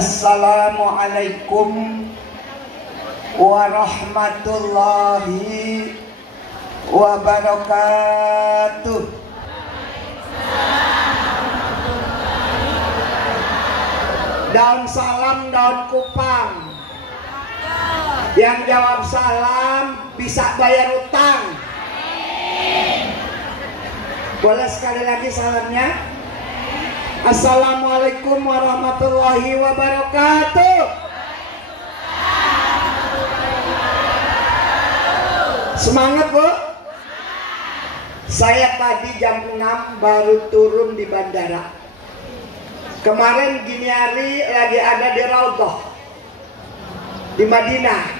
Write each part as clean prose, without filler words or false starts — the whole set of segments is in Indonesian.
Assalamualaikum warahmatullahi wabarakatuh. Daun salam, daun kupang. Yang jawab salam bisa bayar utang. Boleh sekali lagi salamnya? Assalamualaikum warahmatullahi wabarakatuh. Semangat, Bu. Saya tadi jam 6 baru turun di bandara. Kemarin gini hari lagi ada di Raudhah di Madinah.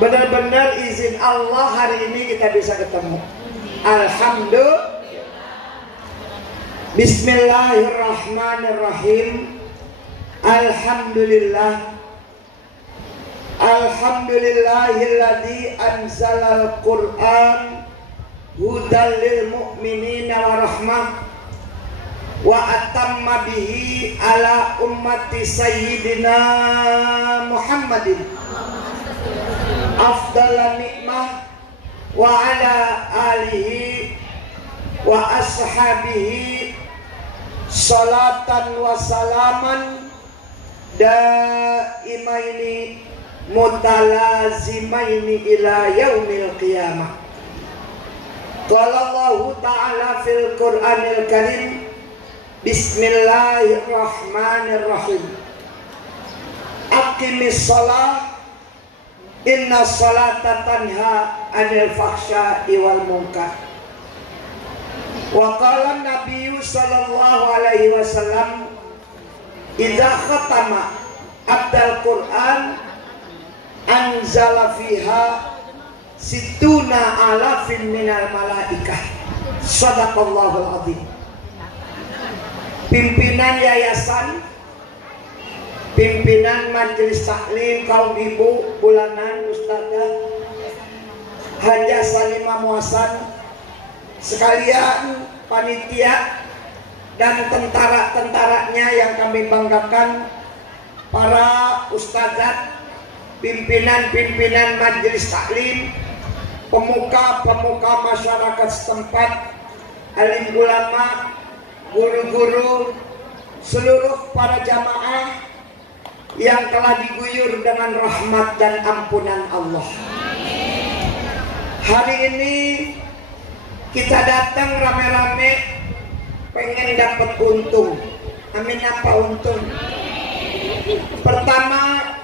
Benar-benar izin Allah hari ini kita bisa ketemu. Alhamdulillah. Bismillahirrahmanirrahim. Alhamdulillah. Alhamdulillahilladzi anzalal Qur'an hudal lil mu'minina wa rahmah wa atamma bihi ala ummati sayyidina Muhammadin afdala nikmah wa ala alihi wa ashabihi salatan wa salaman daimaini mutalazimaini ila yaumil qiyamah. Qala Allah ta'ala fil Qur'anil Karim, Bismillahirrahmanirrahim. Aqimis shalah, inna sholata tanha 'anil fahsya'i wal munkar. Wa qala Nabi sallallahu alaihi wasallam, idza khatama abdal Qur'an anzala fiha situna alafin minal malaikah. Shadaqallahul azim. Pimpinan yayasan, pimpinan majelis taklim kaum ibu bulanan Ustazah Hajah Salimah Muhasan, sekalian panitia dan tentara-tentaranya yang kami banggakan, para ustazat, pimpinan-pimpinan majelis taklim, pemuka-pemuka masyarakat setempat, alim ulama, guru-guru, seluruh para jamaah yang telah diguyur dengan rahmat dan ampunan Allah. Hari ini kita datang rame-rame pengen dapat untung. Amin. Apa untung? Pertama,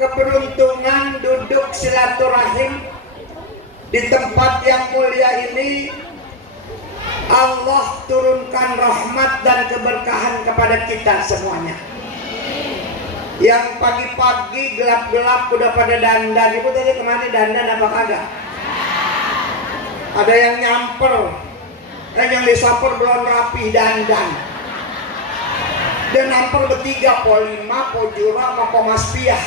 keberuntungan duduk silaturahim di tempat yang mulia ini. Allah turunkan rahmat dan keberkahan kepada kita semuanya. Yang pagi-pagi gelap-gelap udah pada dandan. Ibu tadi kemana dandan apa kagak? Ada yang nyamper, yang disamper belum rapi dandan. Dan nyamper bertiga, po lima, po jura, sama po maspiah.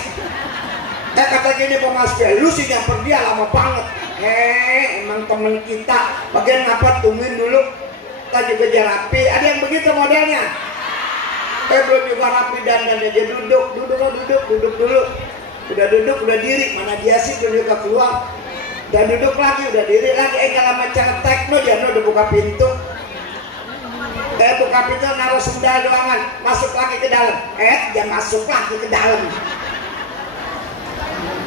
Kata gini po maspiah, lu sih nyamper dia lama banget. Emang temen kita, bagian ngapa tungguin dulu, kita juga rapi. Ada yang begitu modelnya. Belum juga rapi dandan, dia duduk dulu. Udah duduk, udah diri, mana dia sih belum juga keluar. Udah duduk lagi, udah diri lagi. Kalau macam tekno dia udah buka pintu. Buka pintu, naruh sendal doangan, masuk lagi ke dalam. Dia masuk lagi ke dalam.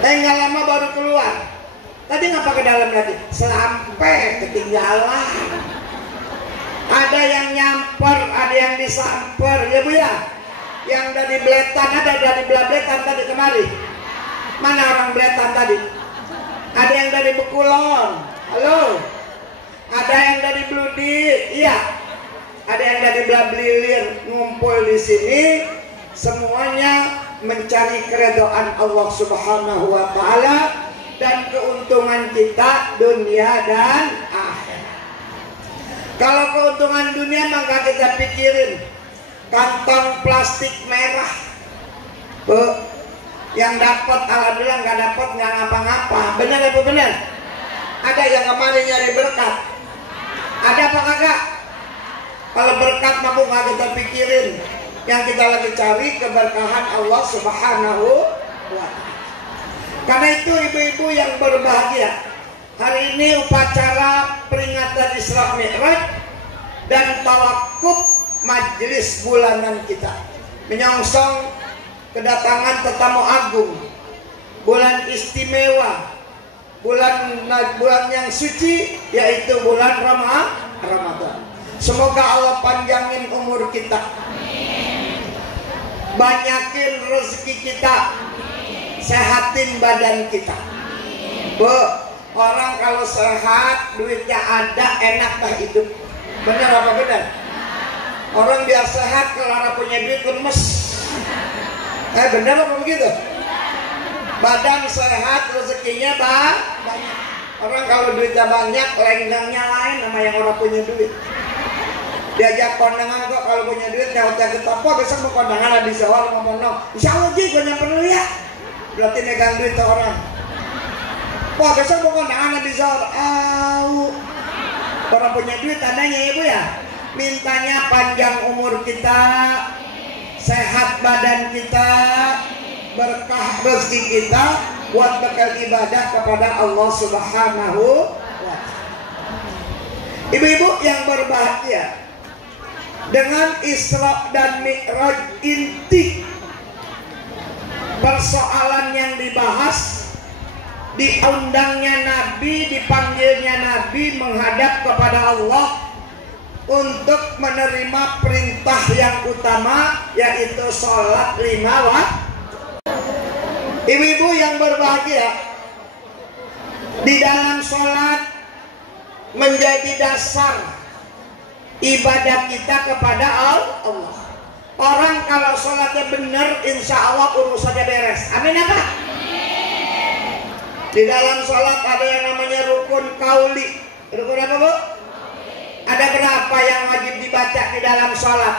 Nggak lama baru keluar. Tadi ngapa ke dalam lagi? Sampai ketinggalan. Ada yang nyamper, ada yang disamper, ya Bu ya. Yang dari Bletan, ada dari Bletan tadi kemari. Mana orang Bletan tadi? Ada yang dari Bekulon, halo. Ada yang dari Bludi, iya. Ada yang dari Blabelilir, ngumpul di sini. Semuanya mencari keridhaan Allah Subhanahu wa Ta'ala dan keuntungan kita dunia dan akhirat. Kalau keuntungan dunia maka kita pikirin kantong plastik merah. Yang dapat alhamdulillah, nggak dapat nggak ngapa-ngapa. Benar apa benar? Ada yang kemarin nyari berkat. Ada apa kagak? Kalau berkat mampu nggak kita pikirin. Yang kita lagi cari keberkahan Allah Subhanahu wa ta'ala. Karena itu ibu-ibu yang berbahagia, hari ini upacara peringatan Isra Mi'raj dan tawakuf majelis bulanan kita menyongsong kedatangan tetamu agung, bulan istimewa, bulan yang suci, yaitu bulan Ramadan. Semoga Allah panjangin umur kita, banyakin rezeki kita, sehatin badan kita. Bu, orang kalau sehat, duitnya ada, enak dah hidup. Benar apa benar? Orang biar sehat, kalau punya duit lemes. Benar apa begitu? Badan sehat, rezekinya banyak. Orang kalau duitnya banyak, lenggangnya lain sama yang orang punya duit. Diajak kondangan kok kalau punya duit, nyautnya kita, po besok mau kondangan di Jawa ngomong no. Insya Allah Ji, gue nyamper dulu ya. Berarti megang duit ke orang. Po besok mau kondangan di Jawa. Orang punya duit tandanya ibu ya. Mintanya panjang umur kita, sehat badan kita, berkah rezeki kita, buat bekal ibadah kepada Allah Subhanahu wa ta'ala. Ibu-ibu yang berbahagia, dengan Isra dan Mi'raj, inti persoalan yang dibahas, diundangnya Nabi, dipanggilnya Nabi menghadap kepada Allah untuk menerima perintah yang utama, yaitu sholat 5 waktu. Ibu-ibu yang berbahagia, di dalam sholat menjadi dasar ibadah kita kepada Allah. Orang kalau sholatnya benar, insya Allah urusannya beres. Amin apa? Di dalam sholat ada yang namanya rukun kauli. Rukun apa bu? Ada berapa yang wajib dibaca di dalam sholat?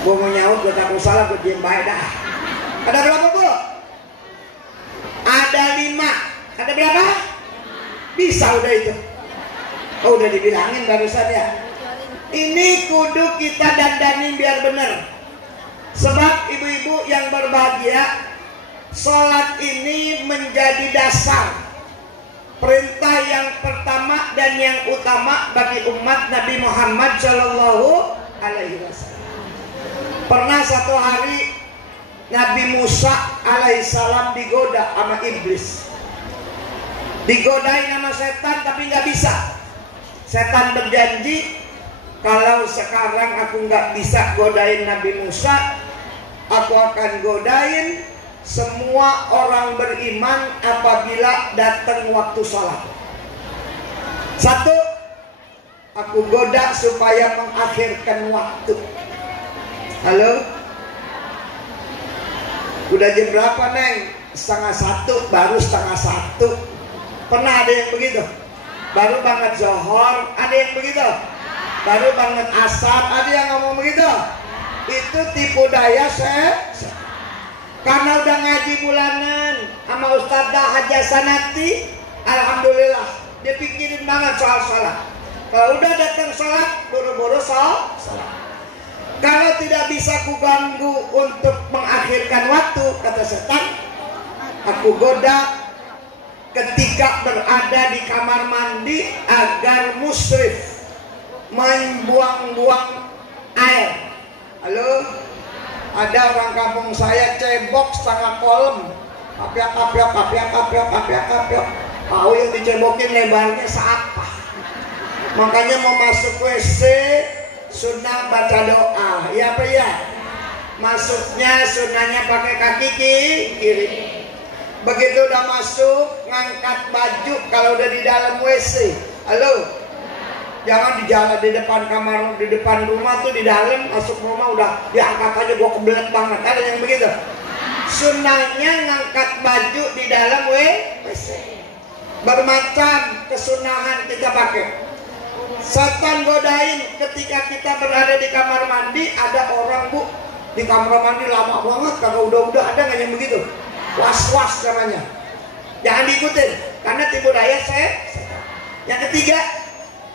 Gue mau nyaut, gue takut salah, gue diem baik dah. Ada berapa bu? Ada 5. Ada berapa? Bisa udah itu. Oh udah dibilangin barusan ya. Ini kudu kita dandanin biar bener. Sebab ibu-ibu yang berbahagia, sholat ini menjadi dasar, perintah yang pertama dan yang utama bagi umat Nabi Muhammad Shallallahu Alaihi Wasallam. Pernah satu hari Nabi Musa alaihissalam digoda sama iblis. Digodain sama setan tapi nggak bisa. Setan berjanji, kalau sekarang aku nggak bisa godain Nabi Musa, aku akan godain semua orang beriman apabila datang waktu sholat. 1, aku goda supaya mengakhirkan waktu. Halo? Udah jam berapa Neng? 12:30, baru 12:30. Pernah ada yang begitu? Baru banget zohor, ada yang begitu? Baru banget asar, ada yang ngomong begitu? Itu tipu daya karena udah ngaji bulanan sama Ustadzah Haja Sanati, alhamdulillah dia pikirin banget soal sholat. Kalau udah datang sholat, buru-buru sholat. Kalau tidak bisa kuganggu untuk mengakhirkan waktu, kata setan, aku goda ketika berada di kamar mandi agar musrif, membuang-buang air. Halo? Ada orang kampung saya cebok setengah kolam, kapiak. Tahu yang dicebokin lebarnya seapa. Makanya mau masuk WC sunnah baca doa, ya apa ya? Masuknya sunnahnya pakai kaki kiri. Begitu udah masuk, ngangkat baju kalau udah di dalam WC. Halo? Jangan di jalan di depan kamar, di depan rumah tuh di dalam, masuk rumah udah diangkat aja, gua kebelet banget. Ada yang begitu? Sunnahnya ngangkat baju di dalam WC. Bermacam kesunahan kita pakai. Setan godain ketika kita berada di kamar mandi. Ada orang bu di kamar mandi lama banget, kalau udah ada nggak yang begitu? Was-was namanya. Jangan diikutin karena tipu daya setan. Yang ketiga,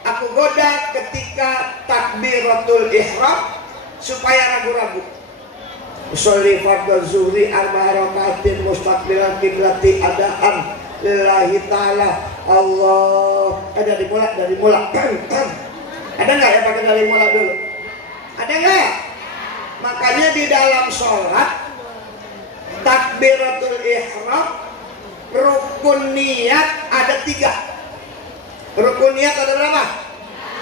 aku goda ketika takbiratul ihram supaya ragu-ragu. Usolli fardhu zuhri arba'a rakaatin mustaqbilan qiblati adaan lillahi ta'ala. Allah. Dari mula. Ada nggak ya pakai dari mula dulu? Ada nggak? Makanya di dalam sholat takbiratul ihram rukun niat ada 3. Rukun niat ada berapa?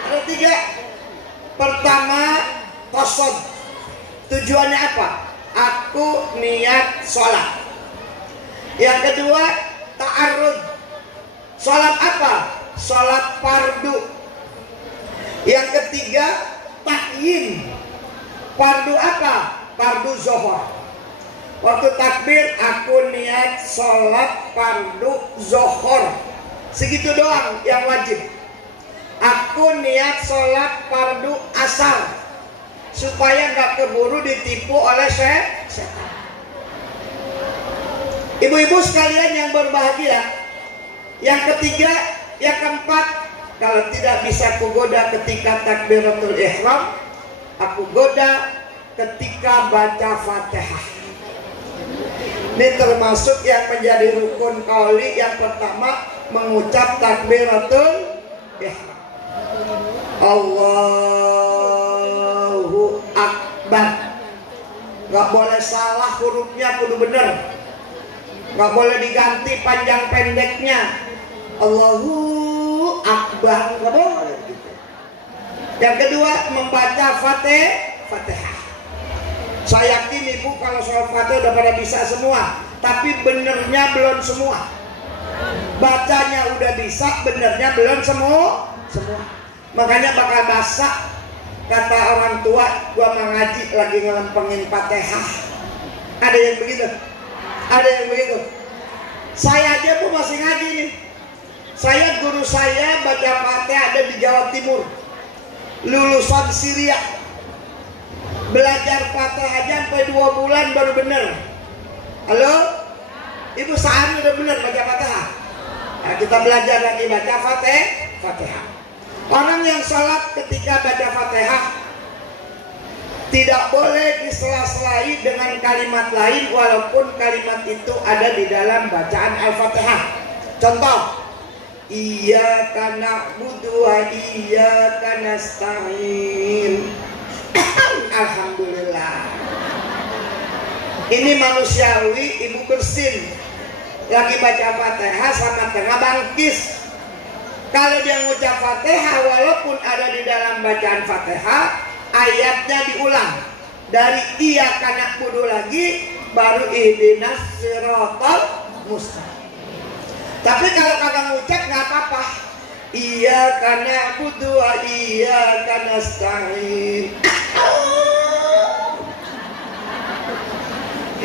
Ada 3. Pertama, qasad. Tujuannya apa? Aku niat sholat. Yang kedua, ta'arrud. Sholat apa? Sholat fardu. Yang ketiga, ta'yin. Fardu apa? Fardu zuhur. Waktu takbir, aku niat sholat fardu zuhur. Segitu doang yang wajib. Aku niat sholat fardu asar supaya nggak keburu ditipu oleh setan. Ibu-ibu sekalian yang berbahagia, yang ketiga, yang keempat, kalau tidak bisa aku goda ketika takbiratul ihram, aku goda ketika baca Fatihah. Ini termasuk yang menjadi rukun qauli. Yang pertama, mengucap takbiratul ihram. Allahu Akbar. Gak boleh salah hurufnya, kudu bener. Gak boleh diganti panjang pendeknya. Allahu Akbar, gak boleh gitu. Yang kedua, membaca Fatihah. Saya yakin ibu kalau soal Fatihah udah pada bisa semua, tapi benernya belum semua. Bacanya udah bisa, benernya belum semua. Makanya bakal basah. Kata orang tua, gua mengaji lagi ngelempengin Fatihah. Ada yang begitu? Ada yang begitu? Saya aja pun masih ngaji nih. Guru saya baca Fatihah ada di Jawa Timur, lulusan Syria. Belajar Fatihah aja sampai 2 bulan baru bener. Halo? Ibu sehari udah bener baca Fatihah. Nah, kita belajar lagi baca Fatihah. Orang yang sholat ketika baca Fatihah tidak boleh disela-selai dengan kalimat lain walaupun kalimat itu ada di dalam bacaan Al-Fatihah. Contoh, iyyaka na'budu wa iyyaka nasta'in. Alhamdulillah. Ini manusiawi, Ibu Kursin lagi baca Fatihah sama tengah bangkis. Kalau dia ngucap Fatihah walaupun ada di dalam bacaan Fatihah, ayatnya diulang dari iyyaka na'budu lagi baru ihdinas siratal mustaqim. Tapi kalau kagak ngucap nggak apa-apa. Iyyaka na'budu wa iyyaka nasta'in.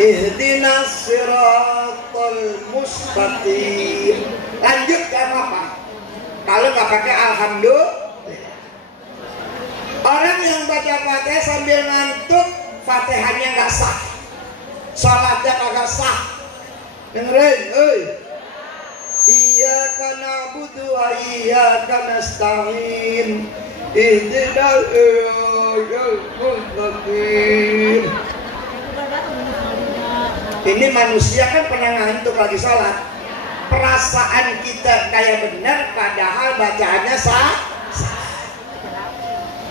Ihdinas siratal mustaqim. Lanjut kan apa? Kalau nggak pakai alhamdulillah. Orang yang baca Fatihah sambil ngantuk, Fatihahnya nggak sah, sholatnya kagak sah. Dengerin, iyyaka na'budu wa iyyaka nasta'in. Ihdinas siratal mustaqim. Ini manusia kan pernah ngantuk lagi sholat. Perasaan kita kayak benar padahal bacaannya sah.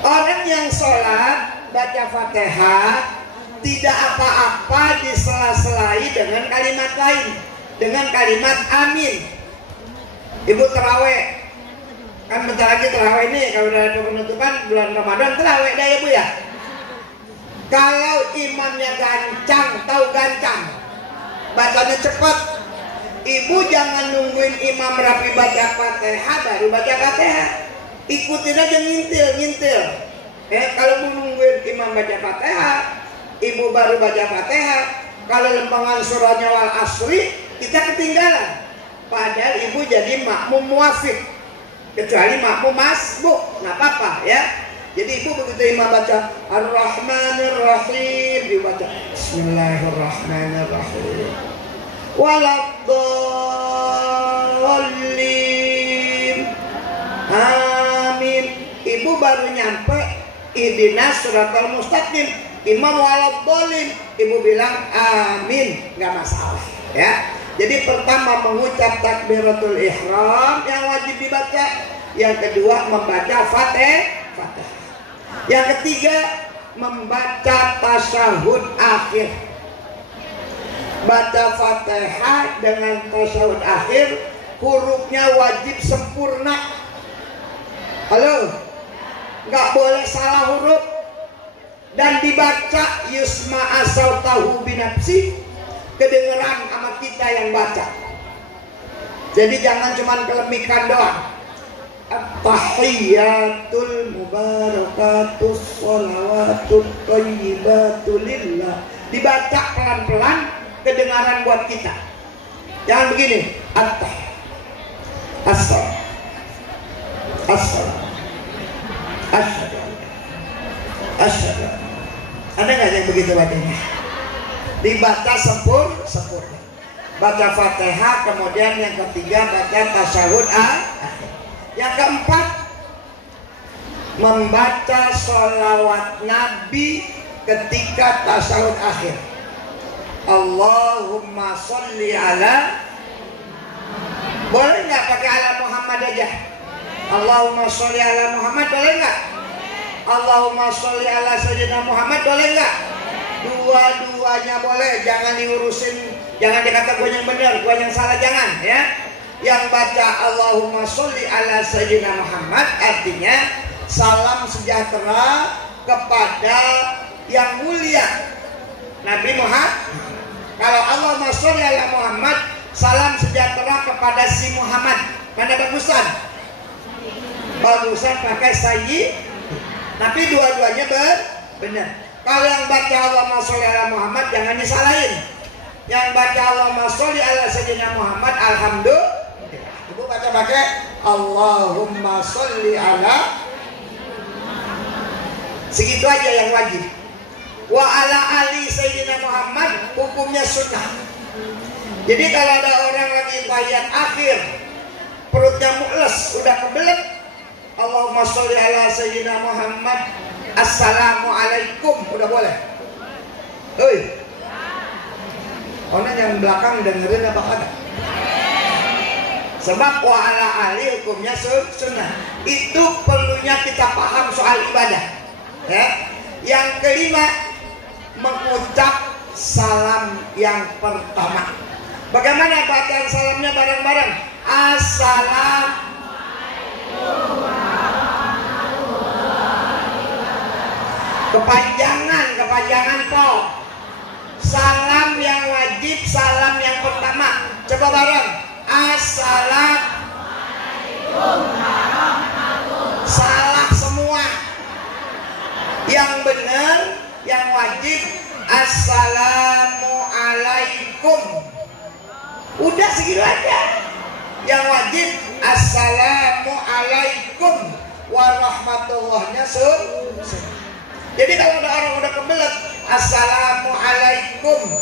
Orang yang sholat baca Fatihah tidak apa-apa disela-selai dengan kalimat lain, dengan kalimat amin. Ibu terawih kan bentar lagi terawih ini, kalau udah ada penutupan bulan Ramadan terawih dah ya Bu ya. Kalau imamnya gancang, tahu gancang, bacanya cepat, ibu jangan nungguin imam rapi baca Fatihah baru baca Fatihah. Ikutin aja ngintil. Kalau nungguin imam baca Fatihah, ibu baru baca Fatihah. Kalau lempengan surahnya wal asri, kita ketinggalan. Padahal ibu jadi makmum muafik, kecuali makmum masbuk, nggak apa-apa ya. Jadi ibu begitu imam baca Ar-Rahmanir Rahim, dibaca Bismillahirrahmanirrahim. Waladdallin. Amin. ibu baru nyampe ihdinas siratal mustaqim, imam waladhdallin, ibu bilang amin, nggak masalah ya. Jadi pertama mengucap takbiratul ihram yang wajib dibaca, yang kedua membaca Fatihah, yang ketiga membaca tasyahud akhir. Baca Fatihah dengan tasyahud akhir, hurufnya wajib sempurna. Halo, nggak boleh salah huruf, dan dibaca yusma asal tahu binapsi, kedengeran sama kita yang baca. Jadi jangan cuma kelemikan doang. At-tahiyyatul mubarakatus sholawatut thayyibatul lillah, dibaca pelan-pelan, kedengaran buat kita. Jangan begini, Assalamualaikum. Ada nggak yang begitu bacanya? Dibaca sempurna. Baca Fatihah, kemudian yang ketiga baca tasyahud akhir. Yang keempat membaca sholawat Nabi ketika tasyahud akhir. Allahumma sholli ala, boleh nggak pakai ala Muhammad aja? Allahumma sholli ala Muhammad, boleh nggak? Allahumma sholli ala Sayyidina Muhammad, boleh nggak? Dua-duanya boleh, jangan diurusin, jangan dikata gue yang benar, gue yang salah, jangan ya. Yang baca Allahumma sholli ala Sayyidina Muhammad artinya salam sejahtera kepada yang mulia Nabi Muhammad. Kalau Allahumma sholli ala Muhammad, salam sejahtera kepada si Muhammad, mana bagusan? Bagusan pakai sayyid, tapi dua-duanya benar. Kalau yang baca Allahumma sholli ala Muhammad jangan disalahin. Yang baca Allahumma sholli ala Sayyidina Muhammad, alhamdulillah. Ibu baca pakai Allahumma sholli ala, segitu aja yang wajib. Wa ala ali Sayyidina Muhammad, hukumnya sunnah. Jadi kalau ada orang lagi tahiyat akhir, perutnya mules, udah kebelet, Allahumma sholli ala Sayyidina Muhammad, assalamualaikum, udah boleh. Orang yang belakang dengerin apa kagak? Sebab wa ala ali hukumnya sunnah. Itu perlunya kita paham soal ibadah ya. Yang kelima, mengucap salam yang pertama. Bagaimana bacaan salamnya bareng-bareng? Assalamualaikum. Kepanjangan po. Salam yang wajib, salam yang pertama. Coba bareng. Assalamualaikum warahmatullahi. Salah semua. Yang benar, yang wajib assalamualaikum. Udah segitu aja. Yang wajib assalamualaikum warahmatullahnya Jadi kalau ada orang udah kebelet assalamualaikum,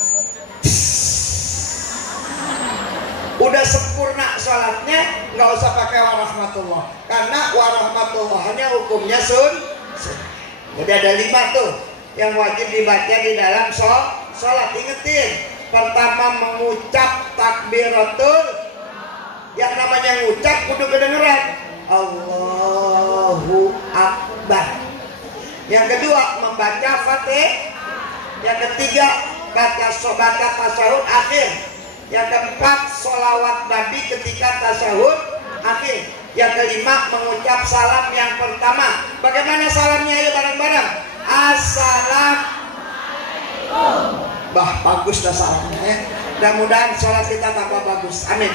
udah sempurna sholatnya, nggak usah pakai warahmatullah, karena warahmatullahnya hukumnya Jadi ada 5 tuh yang wajib dibaca di dalam sholat. Ingetin, pertama mengucap takbiratul, yang namanya ngucap kudu kedengeran Allahu Akbar. Yang kedua membaca Fatihah. Yang ketiga baca tasyahud akhir. Yang keempat sholawat Nabi ketika tasyahud akhir. Yang kelima mengucap salam yang pertama. Bagaimana salamnya? Ayo bareng-bareng. Assalamualaikum. Bah, bagus dah salamnya ya. Mudah-mudahan sholat kita tambah bagus. Amin.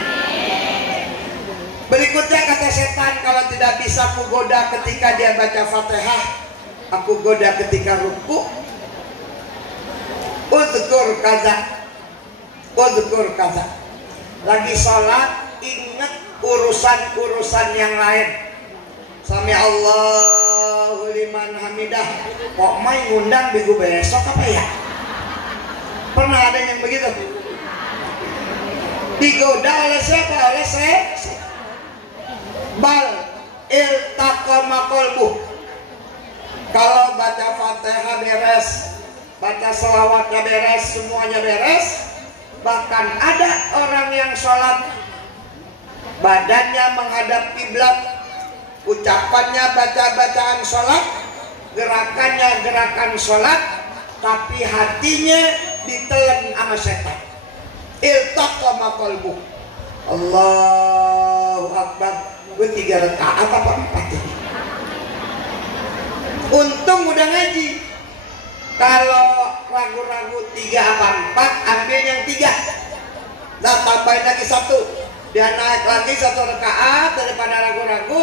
Berikutnya kata setan, kalau tidak bisa aku goda ketika dia baca Fatihah, aku goda ketika ruku. Udhkur kaza. Lagi sholat ingat urusan-urusan yang lain. Sami Allahu liman hamidah. Kok main ngundang minggu besok apa ya? Pernah ada yang begitu? Digoda oleh siapa? Oleh saya. Bal iltaqama qalbu. Kalau baca Fatihah beres, baca selawatnya beres, semuanya beres. Bahkan ada orang yang sholat badannya menghadap kiblat, ucapannya baca-bacaan sholat, gerakannya gerakan sholat, tapi hatinya ditelan sama setan. Iltaqama qalbuh. Allahu Akbar. Gue 3 rakaat apa 4 ini? Untung udah ngaji. Kalau ragu-ragu 3 apa 4, ambil yang 3. Nah, tambahin lagi 1. Dia naik lagi 1 rakaat daripada ragu-ragu.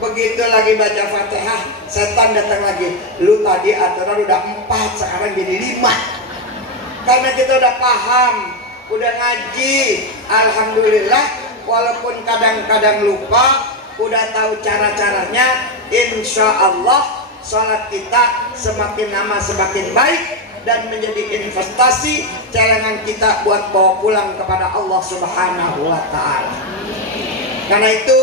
Begitu lagi baca Fatihah, setan datang lagi. Lu tadi aturan udah 4, sekarang jadi 5. Karena kita udah paham, udah ngaji. Alhamdulillah, walaupun kadang-kadang lupa, udah tahu cara-caranya. Insya Allah sholat kita semakin lama semakin baik dan menjadi investasi celengan kita buat bawa pulang kepada Allah Subhanahu wa Ta'ala. Karena itu,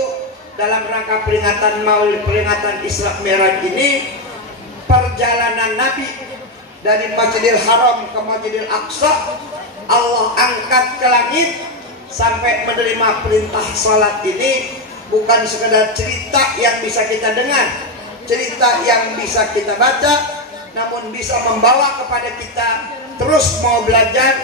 dalam rangka peringatan Maulid, peringatan Isra Mi'raj ini, perjalanan Nabi dari Masjidil Haram ke Masjidil Aqsa, Allah angkat ke langit sampai menerima perintah sholat ini. Bukan sekedar cerita yang bisa kita dengar, cerita yang bisa kita baca, namun bisa membawa kepada kita terus mau belajar,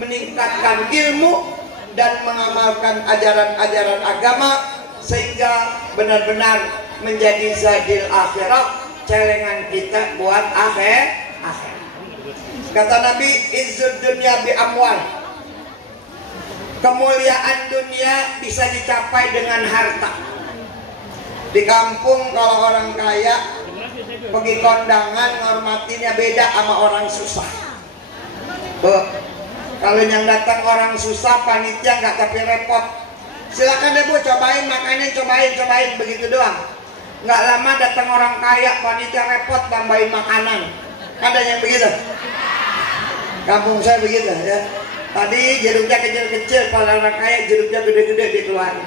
meningkatkan ilmu dan mengamalkan ajaran-ajaran agama, sehingga benar-benar menjadi zadil akhirat, celengan kita buat akhir. Kata Nabi, izzud dunya bi amwal. Kemuliaan dunia bisa dicapai dengan harta. Di kampung kalau orang kaya pergi kondangan, ngormatinya beda sama orang susah. Kalau yang datang orang susah, panitia nggak tapi repot. Silakan deh Bu, cobain makannya, cobain begitu doang. Nggak lama datang orang kaya, panitia repot tambahin makanan. Ada yang begitu? Kampung saya begitu ya. Tadi jeruknya kecil-kecil, kalau orang kaya jeruknya gede-gede dikeluarin.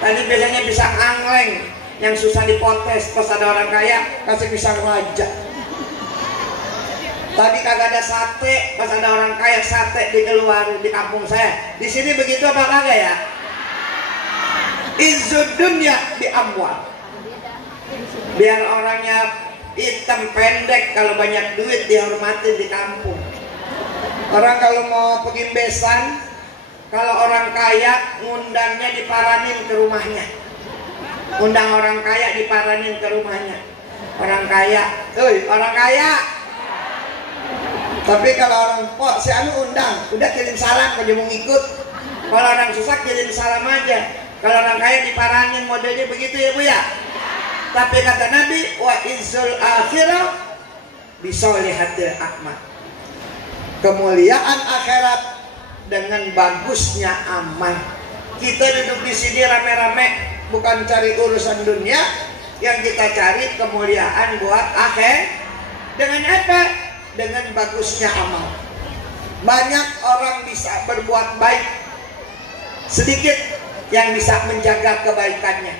Tadi biasanya pisang angleng yang susah dipotes, pas ada orang kaya kasih pisang raja. Tadi kagak ada sate, pas ada orang kaya sate dikeluarin di kampung saya. Di sini begitu apa kagak ya? Izzud dunya bi amwal. Biar orangnya hitam pendek, kalau banyak duit dihormatin di kampung. Orang kalau mau pergi besan, kalau orang kaya ngundangnya diparanin ke rumahnya. Undang orang kaya diparanin ke rumahnya. Orang kaya, orang kaya. Tapi kalau orang kok si anu undang, udah kirim salam kalau dia mau ngikut. Kalau orang susah kirim salam aja. Kalau orang kaya diparanin, modelnya begitu ya Bu ya. Tapi kata Nabi, wa izzul akhirah bisolihatil akmal. Kemuliaan akhirat dengan bagusnya amal. Kita duduk di sini rame-rame bukan cari urusan dunia, yang kita cari kemuliaan buat akhir. Dengan apa? Dengan bagusnya amal. Banyak orang bisa berbuat baik, sedikit yang bisa menjaga kebaikannya.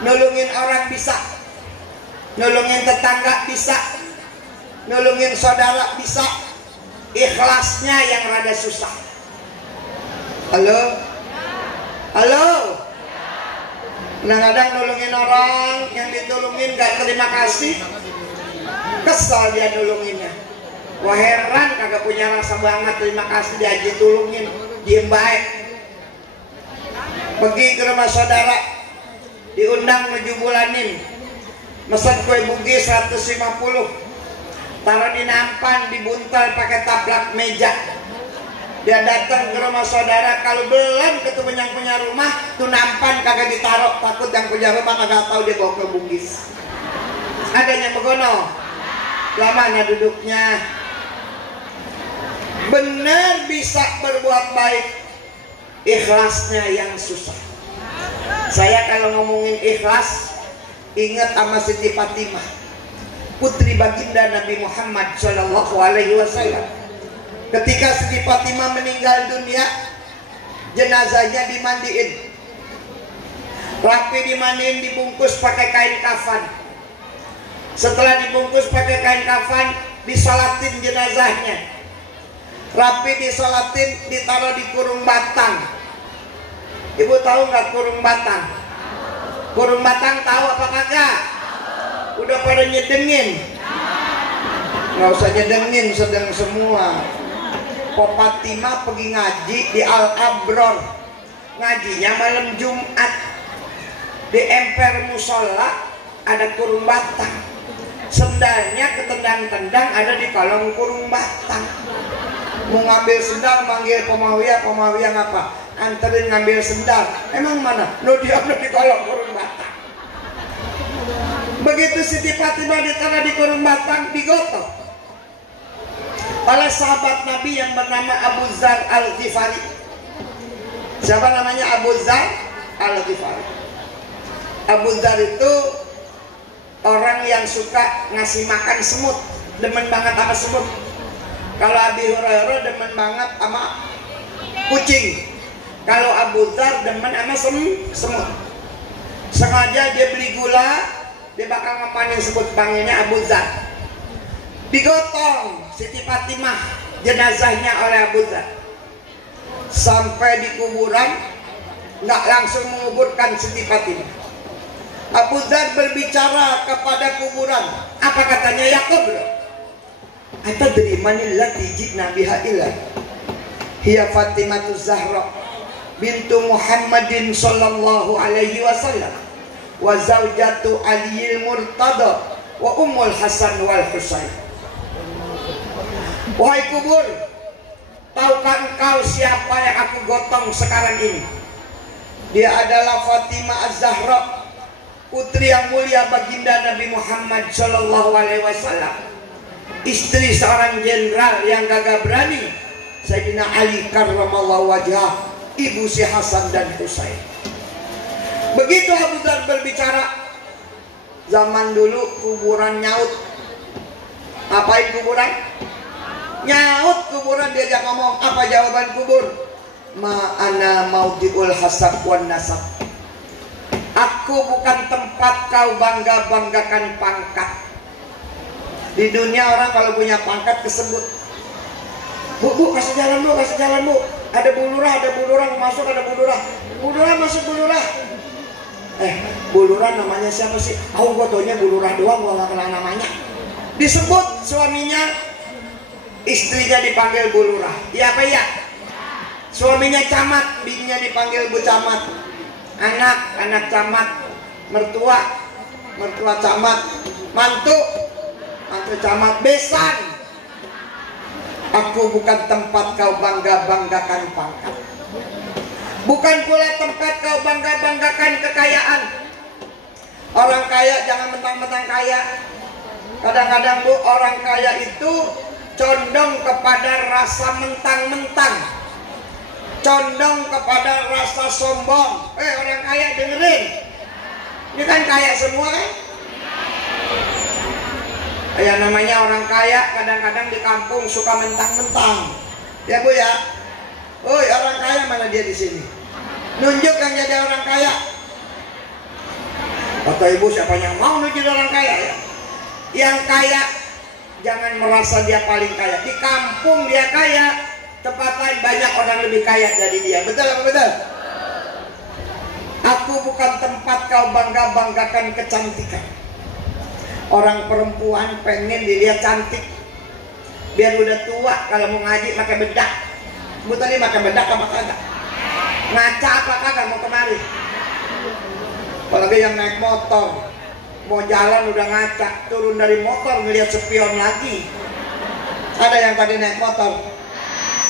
Nolongin orang bisa, nolongin tetangga bisa, nolongin saudara bisa. Ikhlasnya yang rada susah. Halo? Halo? Kadang-kadang nolongin orang, yang ditolongin gak terima kasih, kesel dia nolonginnya. Wah heran, kagak punya rasa banget terima kasih dia tolongin, diem baik. Pergi ke rumah saudara, diundang 7 bulanin, mesen kue bugis 150, taruh di nampan, dibuntal pakai taplak meja. Dia datang ke rumah saudara, kalau belum ketemu yang punya rumah, tuh nampan kagak ditaruh, takut yang punya rumah kagak tahu dia bawa ke bugis. Ada yang begono, lamanya duduknya. Benar bisa berbuat baik, ikhlasnya yang susah. Saya kalau ngomongin ikhlas, ingat sama Siti Fatimah, putri baginda Nabi Muhammad Shallallahu Alaihi Wasallam. Ketika Siti Fatimah meninggal dunia, jenazahnya dimandiin, rapi dimandiin, dibungkus pakai kain kafan. Setelah dibungkus pakai kain kafan, disolatin jenazahnya, rapi disolatin, ditaruh di kurung batang. Ibu tahu nggak kurung batang? Kurung batang tahu apa kagak? Udah pada nyedengin? Nggak usah nyedengin, sedang semua. Pop Fatimah pergi ngaji di Al-Abror, ngajinya malam Jumat. Di emper musola ada kurung batang, sendalnya ketendang-tendang ada di kolong kurung batang. Mau ngambil sendal, manggil Pomawiyah ngapa? Anterin ngambil sendal. Emang mana? Lo dia udah di kolong kurung batang. Begitu Siti Fatimah ditaruh di kurung batang, digotok oleh sahabat Nabi yang bernama Abu Dzar Al-Ghifari. Siapa namanya Abu Dzar Al-Ghifari? Abu Dzar itu orang yang suka ngasih makan semut, demen banget sama semut. Kalau Abi Hurairah demen banget sama kucing. Kalau Abu Dzar demen sama semut. Sengaja dia beli gula, dia bakal ngapain semut, panggilnya Abu Dzar. Digotong Siti Fatimah jenazahnya oleh Abu Dzar. Sampai di kuburan nggak langsung menguburkan Siti Fatimah. Abu Dzar berbicara kepada kuburan. Apa katanya? Ya kubur, atadri manil lati jitna biha ilah? Hiya Fatimatu Zahra bintu Muhammadin sallallahu alaihi wasallam wa zaujatu Aliyil Murtada wa Ummul Hasan wal Husain. Wahai kubur, tahukah engkau siapa yang aku gotong sekarang ini? Dia adalah Fatimah Az-Zahra, putri yang mulia baginda Nabi Muhammad Shallallahu Alaihi Wasallam, istri seorang jenderal yang gagah berani, Sayyidina Ali karramallahu wajhah, ibu si Hasan dan Husain. Begitu Abu Dzar berbicara, zaman dulu kuburan nyaut. Apain kuburan? Nyaut kuburan, diajak ngomong. Apa jawaban kubur? Ma'ana maudhi'ul hasab wan nasab. Aku bukan tempat kau bangga-banggakan pangkat. Di dunia orang kalau punya pangkat kesebut. Bu, kasih jalan bu. Ada bu lurah masuk, ada bu lurah masuk, bu lurah. Bu lurah namanya siapa sih? Gua taunya bu lurah doang, gua gak kenal namanya. Disebut suaminya, istrinya dipanggil bu lurah. Iya apa iya? Suaminya camat, bininya dipanggil bu camat. Anak camat, mertua camat, mantu camat, besan. Aku bukan tempat kau bangga-banggakan pangkat. Bukan pula tempat kau bangga-banggakan kekayaan. Orang kaya jangan mentang-mentang kaya. Kadang-kadang bu, orang kaya itu condong kepada rasa mentang-mentang, condong kepada rasa sombong. Orang kaya dengerin, ini kan kaya semua kan? Ya namanya orang kaya kadang-kadang di kampung suka mentang-mentang. Ya bu ya. Orang kaya mana dia di sini? Nunjuk yang jadi orang kaya. Kata ibu, siapa yang mau nunjuk orang kaya ya? Yang kaya jangan merasa dia paling kaya. Di kampung dia kaya, tempat lain banyak orang lebih kaya dari dia. Betul apa betul? Aku bukan tempat kau bangga-banggakan kecantikan. Orang perempuan pengen dilihat cantik, biar udah tua kalau mau ngaji pakai bedak. Bu tadi pakai bedak apa kagak? Ngaca apa kagak mau kemari? Apalagi yang naik motor, mau jalan udah ngaca, turun dari motor ngelihat spion lagi. Ada yang tadi naik motor,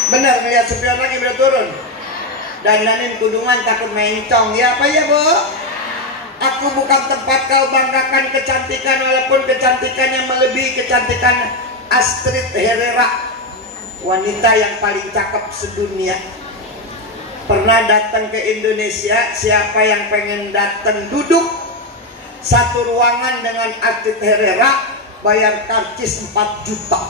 bener ngelihat spion lagi udah turun. Dandanin kudungan takut mencong. Ya apa ya bu? Aku bukan tempat kau banggakan kecantikan, walaupun kecantikannya melebihi kecantikan Astrid Herrera, wanita yang paling cakep sedunia. Pernah datang ke Indonesia, siapa yang pengen datang duduk satu ruangan dengan Astrid Herrera, bayar karcis 4 juta.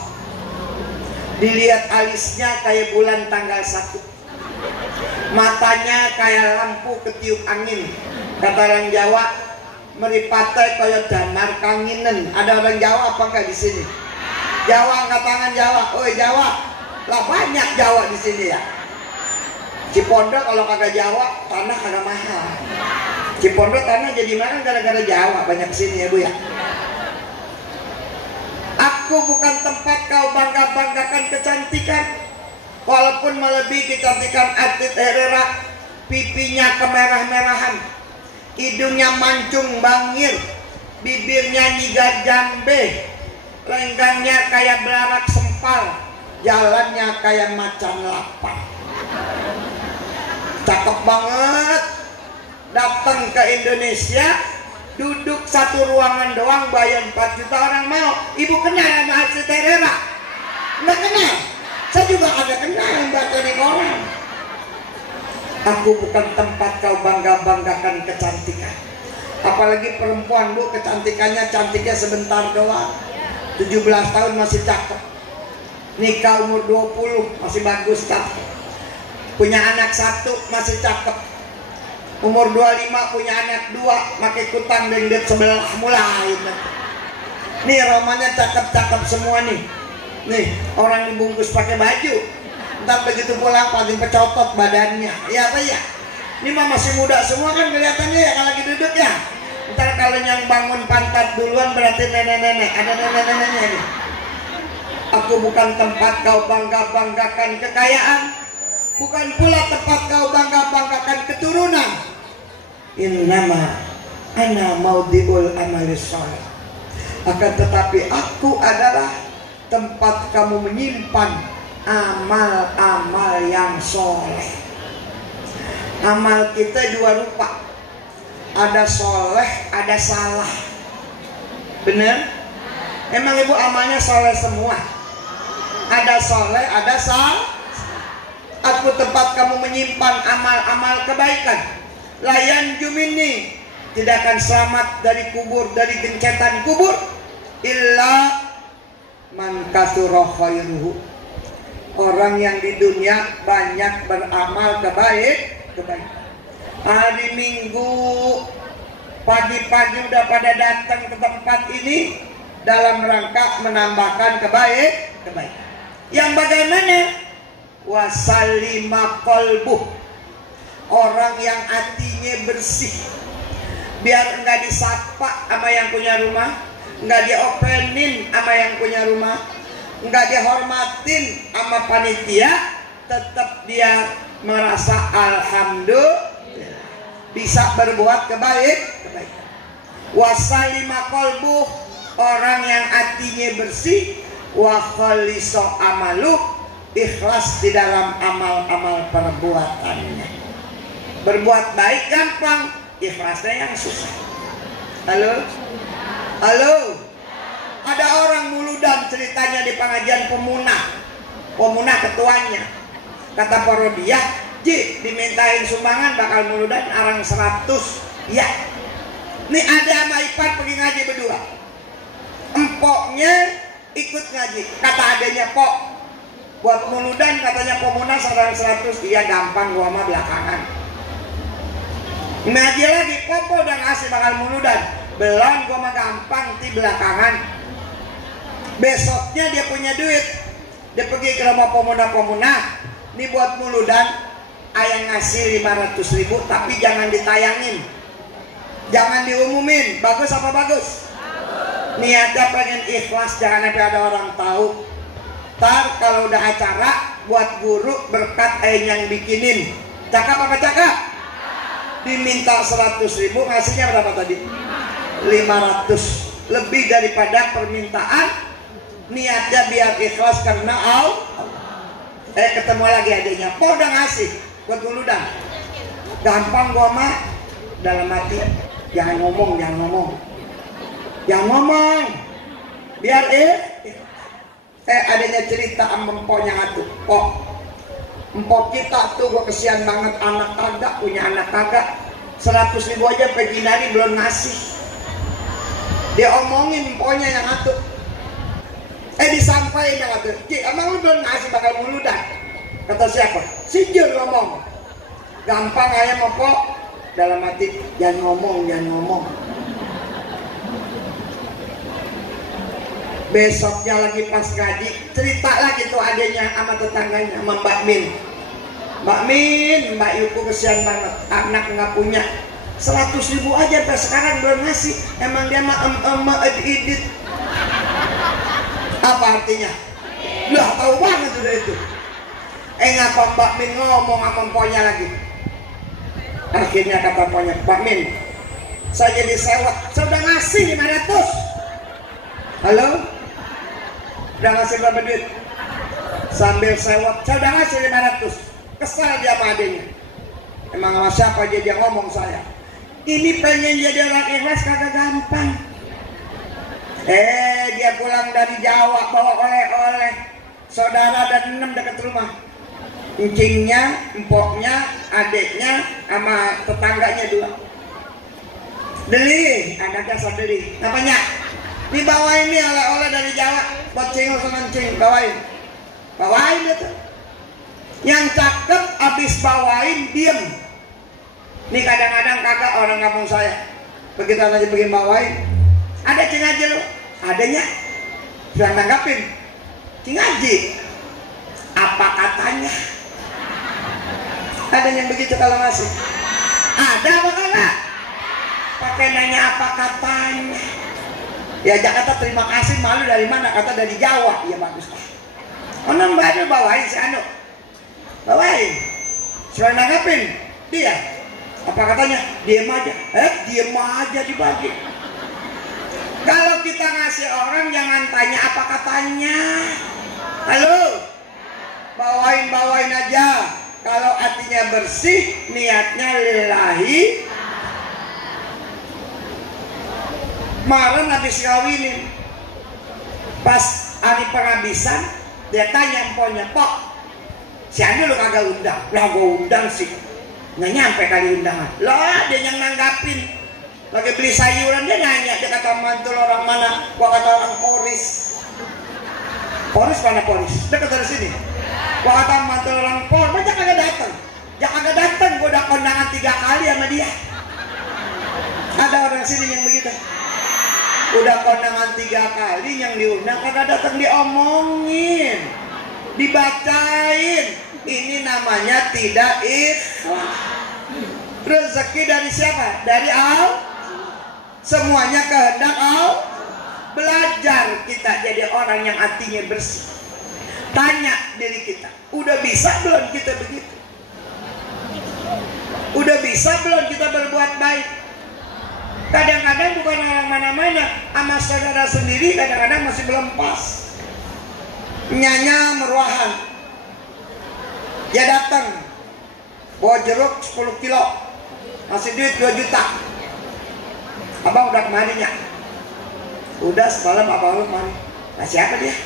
Dilihat alisnya kayak bulan tanggal 1, matanya kayak lampu ketiup angin. Kata orang Jawa, meripatai koyo damar kanginen. Ada orang Jawa apa enggak di sini? Jawa, angkat tangan Jawa. Oi Jawa. Lah banyak Jawa di sini ya. Cipondo kalau kagak Jawa tanah kagak mahal. Cipondo tanah jadi mahal gara-gara Jawa banyak sini ya Bu ya. Aku bukan tempat kau bangga-banggakan kecantikan, walaupun melebihi kecantikan atlet Herrera. Pipinya kemerah-merahan, hidungnya mancung bangir, bibirnya nyigar jambe, lenggangnya kayak belarak sempal, jalannya kayak macan lapar. Cakep banget. Datang ke Indonesia, duduk satu ruangan doang, bayar 4 juta, orang mau. Ibu kenal sama atlet Herrera? Nggak kenal? Saya juga ada kenal Mbak Tony Koran. Aku bukan tempat kau bangga-banggakan kecantikan. Apalagi perempuan Bu, kecantikannya cantiknya sebentar doang. 17 tahun masih cakep. Nikah umur 20 masih bagus cakep. Punya anak 1 masih cakep. Umur 25 punya anak 2, pakai kutang dendet sebelah mulai. Nih romannya cakep-cakep semua nih. Nih orang dibungkus pakai baju. Ntar begitu pulang paling pecotot badannya. Ya apa ya? Ini mah masih muda semua kan kelihatannya ya kalau lagi duduk ya. Ntar kalau yang bangun pantat duluan berarti nenek-nenek. Ada nenek-neneknya nih. Aku bukan tempat kau bangga-banggakan kekayaan, bukan pula tempat kau bangga-banggakan keturunan. Innama ana maudhi'ul amalis shalih. Akan tetapi aku adalah tempat kamu menyimpan amal-amal yang soleh. Amal kita 2 rupa, ada soleh, ada salah. Bener? Emang ibu amalnya soleh semua? Ada soleh, ada salah. Aku tempat kamu menyimpan amal-amal kebaikan. Layan jumini, tidak akan selamat dari kubur, dari gencetan kubur, illa man katsura khairuhu. Orang yang di dunia banyak beramal kebaikan. Hari Minggu pagi-pagi udah pada datang ke tempat ini dalam rangka menambahkan kebaikan. Yang bagaimana? Wasalima qalbuh. Orang yang hatinya bersih, biar enggak disapa sama yang punya rumah, enggak diopenin sama yang punya rumah, enggak dihormatin sama panitia, tetap dia merasa alhamdulillah bisa berbuat kebaikan. Wasalima qalbuh, orang yang hatinya bersih, wa khaliso amalu, ikhlas di dalam amal-amal perbuatannya. Berbuat baik gampang, ikhlasnya yang susah. Halo? Halo? Ada orang muludan ceritanya di pengajian pemunah ketuanya. Kata Parodiah, Ji dimintain sumbangan bakal muludan arang 100. Ya. Nih ada sama Ipan pergi ngaji berdua. Empoknya ikut ngaji. Kata adanya Pok, buat muludan katanya pemunah arang 100. Iya gampang, gua mah belakangan. Ngaji lagi, Popo udah ngasih bakal muludan. Belum, gua mah gampang ti belakangan. Besoknya dia punya duit, dia pergi ke rumah pemunah. Ini buat muludan, ayah ngasih 500.000, tapi jangan ditayangin, jangan diumumin. Bagus apa bagus? Niatnya pengen ikhlas, jangan sampai ada orang tahu. Ntar kalau udah acara buat guru berkat ayah yang bikinin. Cakap apa cakap? Diminta 100.000, ngasihnya berapa tadi? 500, lebih daripada permintaan. Niatnya biar ikhlas karena Allah. Ketemu lagi adanya, Pok udah ngasih buat muludan. Gampang gua mah, dalam hati jangan ngomong. Biar adanya cerita sama empoknya atuh. Pok, empok kita tuh gua kesian banget, anak kagak, punya anak kagak. 100.000 aja pergi nari belum ngasih. Dia omongin empoknya yang atuh. Disampaikan yang atuh, Ki, emang lu belum ngasih bakal muludan? Kata siapa? Si Jun ngomong. Gampang ayam Pok, dalam hati jangan ngomong. Besoknya lagi pas ngaji, cerita lagi tuh adanya sama tetangganya, sama Mbak Min. Mbak Min, Mbak Yuku kesian banget, anak nggak punya 100.000 aja sampai sekarang belum ngasih. Emang dia mah edit. Apa artinya? Lah tahu banget udah itu. Ngapa Mbak Min ngomong sama emponya lagi. Akhirnya kata emponya, Mbak Min, saya jadi sewot, saya udah ngasih 500. Halo? Udah ngasih berapa duit? Sambil sewot, saya udah ngasih 500. Kesal dia sama adanya. Emang sama siapa aja dia ngomong saya. Ini pengen jadi orang ikhlas kagak gampang. Dia pulang dari Jawa bawa oleh-oleh. Saudara dan 6 dekat rumah. Encingnya, empoknya, adiknya, sama tetangganya 2. Deli, anaknya saya beli. Namanya? Dibawain nih oleh-oleh dari Jawa. Buat cingol sama encing, bawain. Bawain itu. Yang cakep abis bawain diem. Nih kadang-kadang kakak orang kampung saya. Begitu aja begini bawain. Ada cing aja lo. Adanya. Bilang nanggapin. Cing aja. Apa katanya? Ada yang begitu kalau ngasih. Ada apa kagak? Pakai nanya apa katanya. Ya Jakarta terima kasih, malu dari mana? Kata dari Jawa. Ya bagus lah. Oh nambah bawain si Anu. Bawain. Suruh nanggapin. Dia. Apa katanya? Diem aja. Diem aja dibagi. Kalau kita ngasih orang jangan tanya apa katanya. Halo. Bawain aja. Kalau hatinya bersih, niatnya lillahi. Kemarin habis kawinin, pas hari penghabisan, dia tanya emponya, Pok, si Andi lu kagak undang? Lah gua undang sih, nggak nyampe kali undangan. Lah dia yang nanggapin, lagi beli sayuran dia nanya, dia kata mantul orang mana? Gua kata orang Poris. Poris mana Poris? Dekat dari sini. Gua kata mantul orang Poris, banyak kagak datang. Ya kagak datang, gua udah kondangan 3 kali sama dia. Ada orang sini yang begitu. Udah kondangan 3 kali yang diundang kagak datang, diomongin, dibacain. Ini namanya tidak ikhlas. Rezeki dari siapa? Dari Allah. Semuanya kehendak Allah. Belajar kita jadi orang yang hatinya bersih. Tanya diri kita, udah bisa belum kita begitu? Udah bisa belum kita berbuat baik? Kadang-kadang bukan orang mana-mana, sama saudara sendiri kadang-kadang masih belum pas. Nyanya meruahan, dia datang bawa jeruk 10 kilo, ngasih duit 2 juta. Abang udah kemarinya? Udah semalam abang lu kemari. Nah siapa dia?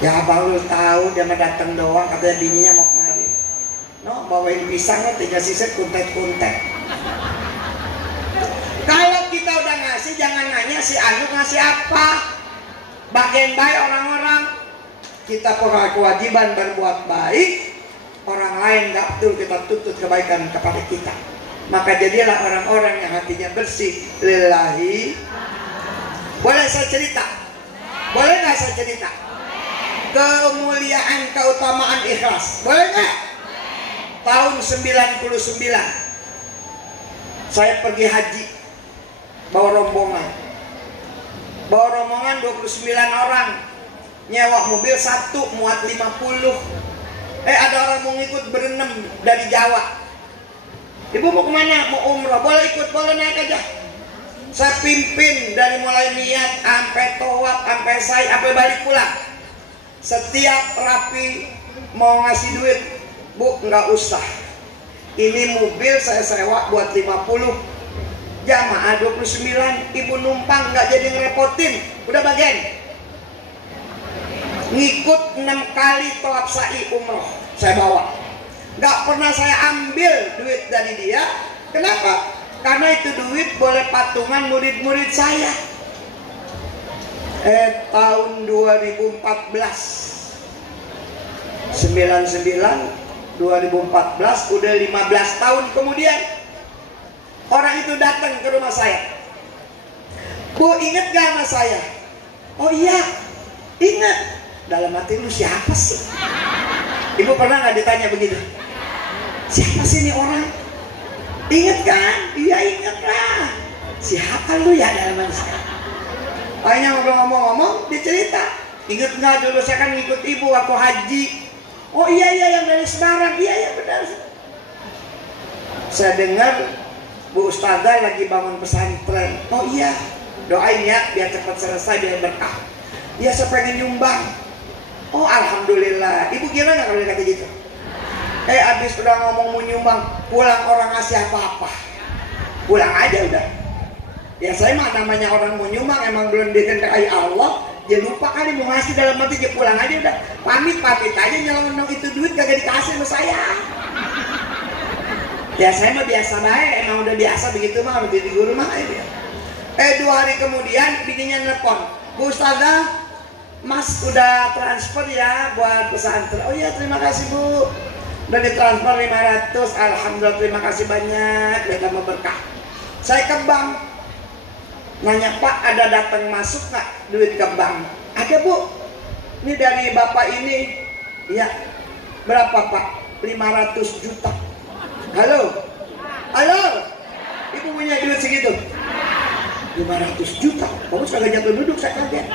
Ya abang lu tahu, dia mah datang doang, katanya bininya mau kemari. No, bawain pisangnya 3 sisir kuntet-kuntet. Kalau kita udah ngasih, jangan nanya si Anu ngasih apa. Bagian baik orang-orang. Kita punya kewajiban berbuat baik. Orang lain gak betul kita tuntut kebaikan kepada kita. Maka jadilah orang-orang yang hatinya bersih. Lillahi. Boleh saya cerita? Boleh gak saya cerita? Kemuliaan, keutamaan ikhlas. Boleh gak? Tahun 99 saya pergi haji. Bawa rombongan 29 orang, nyewa mobil 1 muat 50. Ada orang mau ngikut berenam dari Jawa. Ibu mau kemana? Mau umroh? Boleh ikut, boleh naik aja. Saya pimpin dari mulai niat sampai tawaf, sampai sa'i, sampai balik pulang. Setiap rapi mau ngasih duit, Bu nggak usah. Ini mobil saya sewa buat 50. Jamaah 29, ibu numpang nggak jadi ngerepotin, udah bagian. Ngikut 6 kali tawaf sa'i umroh saya bawa. Nggak pernah saya ambil duit dari dia. Kenapa? Karena itu duit boleh patungan murid-murid saya. Tahun 2014 2014 udah 15 tahun kemudian orang itu datang ke rumah saya. Bu, inget gak sama saya? Oh iya, inget. Dalam hati lu siapa sih? Ibu pernah gak ditanya begitu? Siapa sih ini orang? Inget kan? Iya inget lah. Siapa lu ya dalam hati saya? Akhirnya ngomong-ngomong, dia cerita. Ingat nggak dulu saya kan ngikut ibu waktu haji? Oh iya yang dari Semarang. Iya benar. Saya dengar Bu Ustazah lagi bangun pesantren. Oh iya, doain ya biar cepat selesai, biar berkah. Iya saya pengen nyumbang. Oh alhamdulillah. Ibu kira nggak kalau dia kata gitu? Abis udah ngomong mau nyumbang, pulang orang ngasih apa-apa. Pulang aja udah. Ya saya mah namanya orang mau nyumbang emang belum ditentukan Allah, dia lupa kali mau ngasih dalam hati, dia pulang aja udah pamit aja nyelonong itu duit kagak dikasih sama saya. Ya saya mah biasa baik, emang udah biasa begitu mah, udah jadi guru mah ya. 2 hari kemudian bininya nelpon, Bu Ustazah, Mas udah transfer ya buat pesantren. Oh iya terima kasih Bu, udah ditransfer 500, alhamdulillah terima kasih banyak, biar tambah berkah. Saya ke bank nanya, Pak ada datang masuk nggak duit ke bank? Ada Bu, ini dari bapak ini. Ya berapa Pak? 500 juta. Halo ibu punya duit segitu? 500 juta. Bagus kagak jatuh duduk, saya kaget.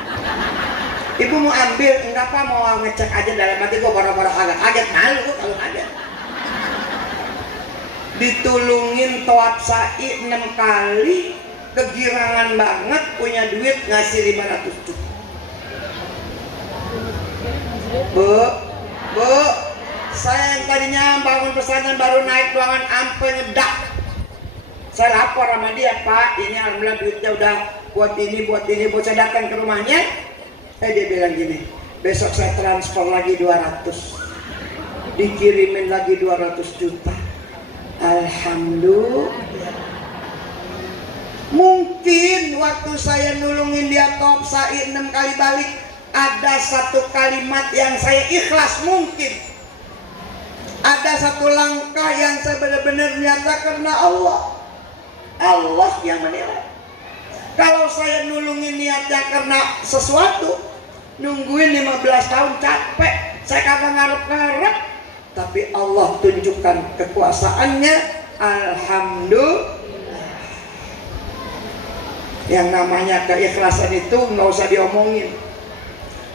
Ibu mau ambil? Enggak Pak, mau ngecek aja dalam hati. Gue baru-baru agak kaget, malu kalau kaget. Ditulungin toab sa'i 6 kali, kegirangan banget, punya duit ngasih 500 juta. Bu, saya yang tadinya bangun pesantren baru naik ruangan ampe ngedak. Saya lapor sama dia, Pak, ini alhamdulillah duitnya udah buat ini, buat saya datang ke rumahnya. Dia bilang gini, besok saya transfer lagi 200, dikirimin lagi 200 juta. Alhamdulillah. Mungkin waktu saya nulungin dia top sa'i 6 kali balik, ada satu kalimat yang saya ikhlas, mungkin ada satu langkah yang saya benar-benar nyata karena Allah yang menilai. Kalau saya nulungin niatnya karena sesuatu, nungguin 15 tahun capek, saya kagak ngarep-ngarep, tapi Allah tunjukkan kekuasaannya. Alhamdulillah. Yang namanya keikhlasan itu nggak usah diomongin.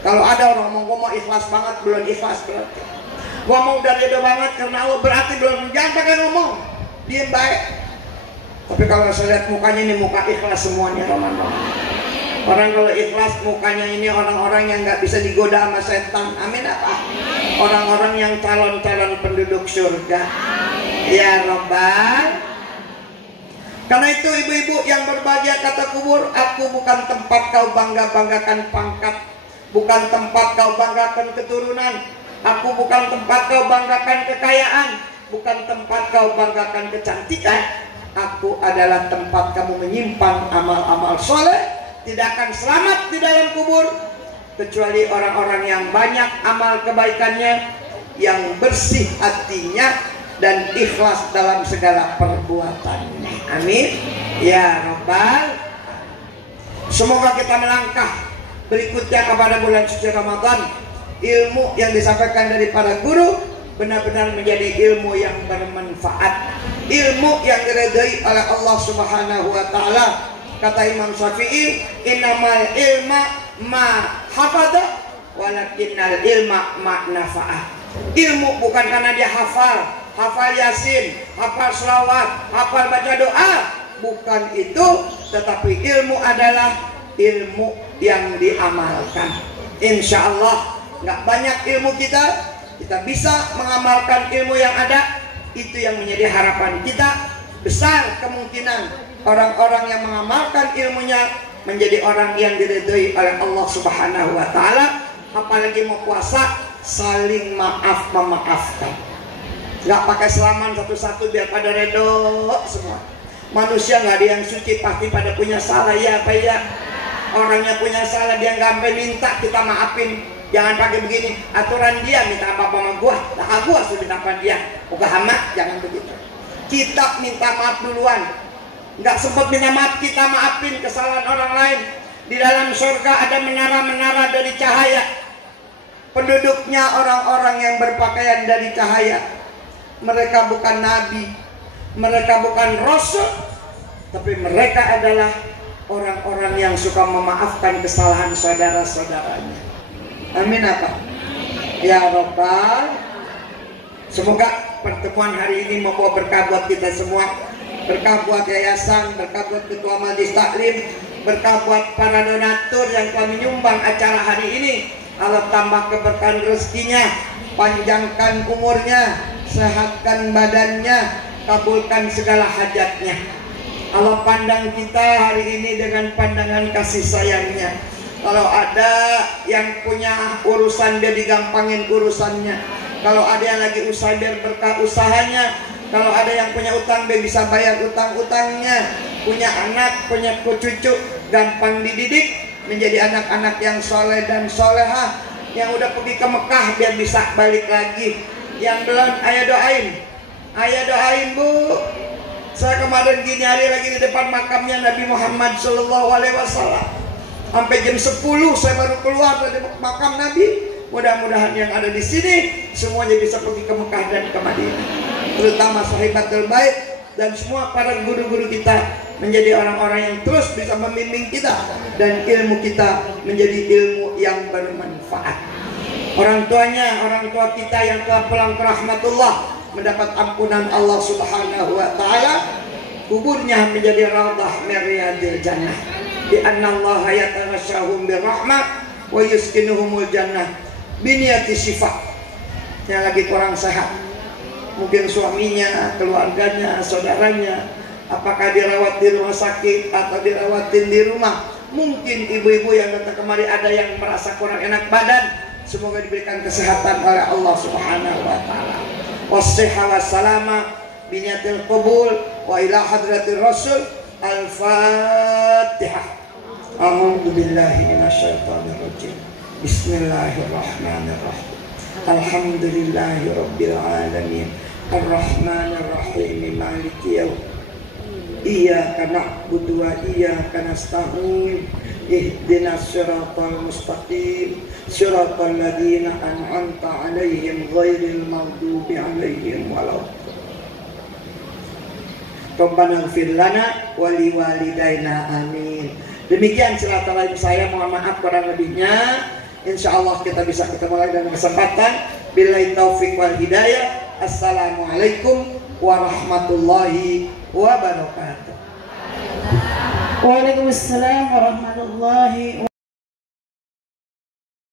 Kalau ada orang ngomong, gua mau ikhlas banget, belum ikhlas berarti. Gua mau udah ridho banget karena Allah, berarti belum. Jangan pakai ngomong, diem baik. Tapi kalau saya lihat mukanya ini muka ikhlas semuanya, teman-teman. Orang kalau ikhlas mukanya ini orang-orang yang nggak bisa digoda sama setan. Amin apa? Orang-orang yang calon-calon penduduk surga. Ya Rabbal. Karena itu ibu-ibu yang berbahagia, kata kubur, aku bukan tempat kau bangga-banggakan pangkat, bukan tempat kau banggakan keturunan, aku bukan tempat kau banggakan kekayaan, bukan tempat kau banggakan kecantikan. Aku adalah tempat kamu menyimpan amal-amal soleh. Tidak akan selamat di dalam kubur kecuali orang-orang yang banyak amal kebaikannya, yang bersih hatinya dan ikhlas dalam segala perbuatannya. Amin ya Rabbal. Semoga kita melangkah berikutnya kepada bulan suci Ramadan. Ilmu yang disampaikan dari para guru benar-benar menjadi ilmu yang bermanfaat, ilmu yang diridhai oleh Allah Subhanahu wa taala. Kata Imam Syafi'i, innamal ilma ma hafadha walakinnal ilma ma nafa'ah. Ilmu bukan karena dia hafal Yasin, hafal selawat, hafal baca doa, bukan itu, tetapi ilmu adalah ilmu yang diamalkan. Insya Allah nggak banyak ilmu kita bisa mengamalkan ilmu yang ada. Itu yang menjadi harapan kita. Besar kemungkinan orang-orang yang mengamalkan ilmunya menjadi orang yang diridhoi oleh Allah Subhanahu wa taala. Apalagi mau puasa, saling maaf memaafkan. Gak pakai selaman satu-satu biar pada redo semua. Manusia nggak ada yang suci, pasti pada punya salah ya apa ya. Orangnya punya salah, dia nggak sampai minta kita maafin. Jangan pakai begini, aturan dia minta apa sama gua, lah gua sudah minta apa dia. Uga hama, jangan begitu. Kita minta maaf duluan. nggak sempat minta maaf, kita maafin kesalahan orang lain. Di dalam surga ada menara-menara dari cahaya. Penduduknya orang-orang yang berpakaian dari cahaya. Mereka bukan nabi, mereka bukan rasul, tapi mereka adalah orang-orang yang suka memaafkan kesalahan saudara-saudaranya. Amin apa? Ya Rabbal. Semoga pertemuan hari ini membawa berkah buat kita semua. Berkah buat yayasan, berkah buat ketua majelis taklim, berkah buat para donatur yang telah menyumbang acara hari ini. Allah tambah keberkahan rezekinya, panjangkan umurnya, sehatkan badannya, kabulkan segala hajatnya. Allah pandang kita hari ini dengan pandangan kasih sayangnya. Kalau ada yang punya urusan, dia digampangin urusannya. Kalau ada yang lagi usaha, biar berkah usahanya. Kalau ada yang punya utang, dia bisa bayar utang-utangnya. Punya anak, punya cucu, gampang dididik menjadi anak-anak yang soleh dan solehah. Yang udah pergi ke Mekah, biar bisa balik lagi. Yang belum, ayo doain. Ayo doain bu. Saya kemarin gini hari lagi di depan makamnya Nabi Muhammad SAW. Sampai jam 10 saya baru keluar dari makam Nabi. Mudah-mudahan yang ada di sini semuanya bisa pergi ke Mekah dan ke Madinah. Terutama sahibatul bait dan semua para guru-guru kita menjadi orang-orang yang terus bisa membimbing kita, dan ilmu kita menjadi ilmu yang bermanfaat. Orang tuanya, orang tua kita yang telah pulang ke rahmatullah, mendapat ampunan Allah Subhanahu wa taala, kuburnya menjadi raudhah min riyadil jannah. Bi anna Allah yataghasyahum birrahmah wa yuskinuhumul jannah biniyati syifa. Yang lagi kurang sehat, mungkin suaminya, keluarganya, saudaranya, apakah dirawat di rumah sakit atau dirawatin di rumah. Mungkin ibu-ibu yang datang kemari ada yang merasa kurang enak badan, semoga diberikan kesehatan oleh Allah Subhanahu wa taala. Wassihha wassalama biniyatil qabul wa ila hadratir rasul. Al-Fatihah. A'udzu billahi minasyaitonir rajim. Bismillahirrahmanirrahim. Alhamdulillahi rabbil alamin. Ar-Rahmanir Rahim. Maliki yaumiddin. Iyyaka na'budu wa iyyaka nasta'in. Ihdinas siratal mustaqim. Siratal ladzina an'amta 'alaihim ghairil maghdubi 'alaihim waladdallin. Rabbana ighfir lana wa liwalidayna amin. Demikian silaturahim saya, mohon maaf kurang lebihnya. Insyaallah kita bisa ketemu lagi dalam kesempatan. Billahi taufik wal hidayah. Assalamualaikum warahmatullahi wabarakatuh. Waalaikumsalam warahmatullahi wabarakatuh.